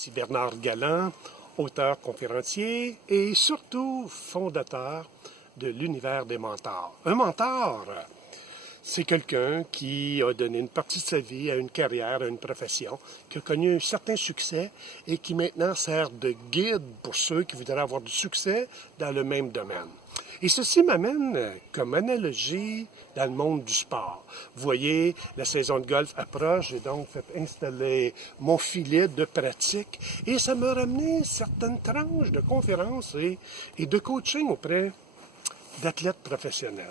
C'est Bernard Galland, auteur conférencier et surtout fondateur de l'univers des mentors. Un mentor, c'est quelqu'un qui a donné une partie de sa vie à une carrière, à une profession, qui a connu un certain succès et qui maintenant sert de guide pour ceux qui voudraient avoir du succès dans le même domaine. Et ceci m'amène comme analogie dans le monde du sport. Vous voyez, la saison de golf approche, j'ai donc fait installer mon filet de pratique et ça m'a ramené certaines tranches de conférences et de coaching auprès d'athlètes professionnels.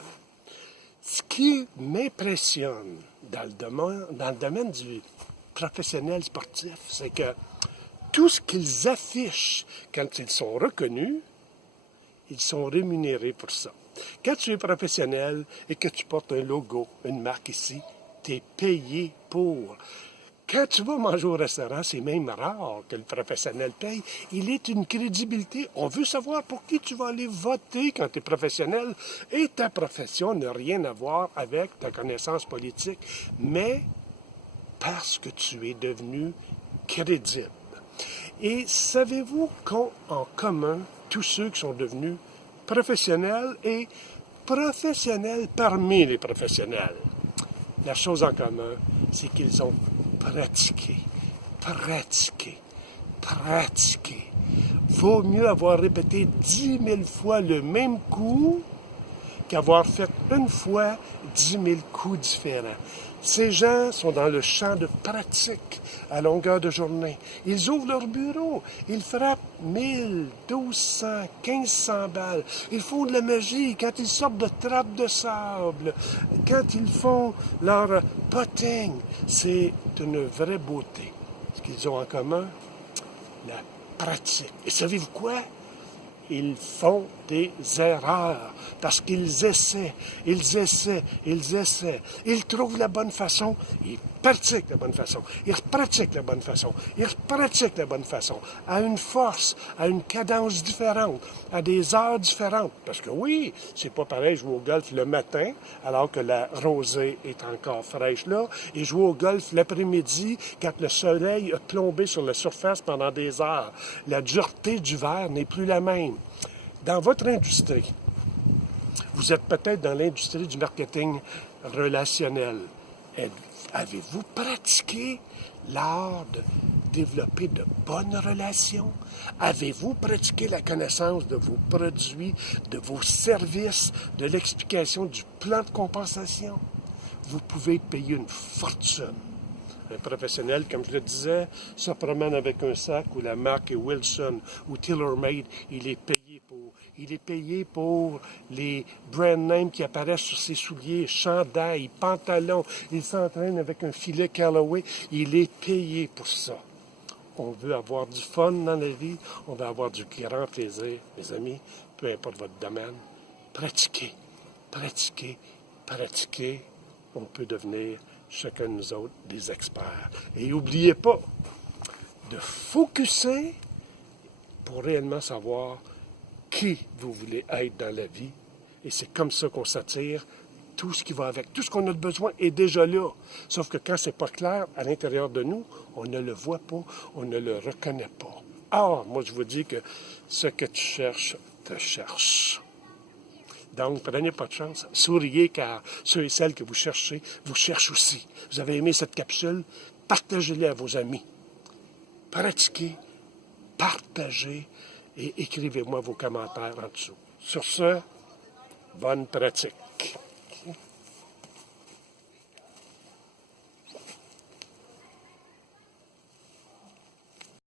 Ce qui m'impressionne dans le domaine du professionnel sportif, c'est que tout ce qu'ils affichent quand ils sont reconnus, ils sont rémunérés pour ça. Quand tu es professionnel et que tu portes un logo, une marque ici, tu es payé pour. Quand tu vas manger au restaurant, c'est même rare que le professionnel paye. Il est une crédibilité. On veut savoir pour qui tu vas aller voter quand tu es professionnel. Et ta profession n'a rien à voir avec ta connaissance politique, mais parce que tu es devenu crédible. Et savez-vous qu'ont en commun tous ceux qui sont devenus professionnels et professionnels parmi les professionnels? La chose en commun, c'est qu'ils ont pratiqué. Vaut mieux avoir répété 10 000 fois le même coup qu'avoir fait une fois 10 000 coups différents. Ces gens sont dans le champ de pratique à longueur de journée. Ils ouvrent leur bureau, ils frappent 1000, 1200, 1500 balles. Ils font de la magie quand ils sortent de trappes de sable, quand ils font leur potting. C'est une vraie beauté. Ce qu'ils ont en commun, la pratique. Et savez-vous quoi? Ils font des erreurs parce qu'ils essaient. Ils trouvent la bonne façon, ils pratiquent la bonne façon, ils pratiquent la bonne façon, ils pratiquent la bonne façon, à une force, à une cadence différente, à des heures différentes. Parce que oui, c'est pas pareil jouer au golf le matin alors que la rosée est encore fraîche là, et jouer au golf l'après-midi quand le soleil a plombé sur la surface pendant des heures. La dureté du verre n'est plus la même. Dans votre industrie, vous êtes peut-être dans l'industrie du marketing relationnel. Avez-vous pratiqué l'art de développer de bonnes relations? Avez-vous pratiqué la connaissance de vos produits, de vos services, de l'explication du plan de compensation? Vous pouvez payer une fortune. Un professionnel, comme je le disais, se promène avec un sac où la marque est Wilson ou TaylorMade. Il est payé pour les brand names qui apparaissent sur ses souliers, chandails, pantalons. Il s'entraîne avec un filet Callaway. Il est payé pour ça. On veut avoir du fun dans la vie. On veut avoir du grand plaisir, mes amis, peu importe votre domaine. Pratiquez. On peut devenir chacun de nous autres des experts. Et n'oubliez pas de focusser pour réellement savoir qui vous voulez être dans la vie. Et c'est comme ça qu'on s'attire. Tout ce qui va avec, tout ce qu'on a de besoin est déjà là. Sauf que quand c'est pas clair à l'intérieur de nous, on ne le voit pas, on ne le reconnaît pas. Or, moi je vous dis que ce que tu cherches, te cherche. Donc, prenez pas de chance. Souriez car ceux et celles que vous cherchez aussi. Vous avez aimé cette capsule? Partagez-la à vos amis. Pratiquez, partagez et écrivez-moi vos commentaires en dessous. Sur ce, bonne pratique.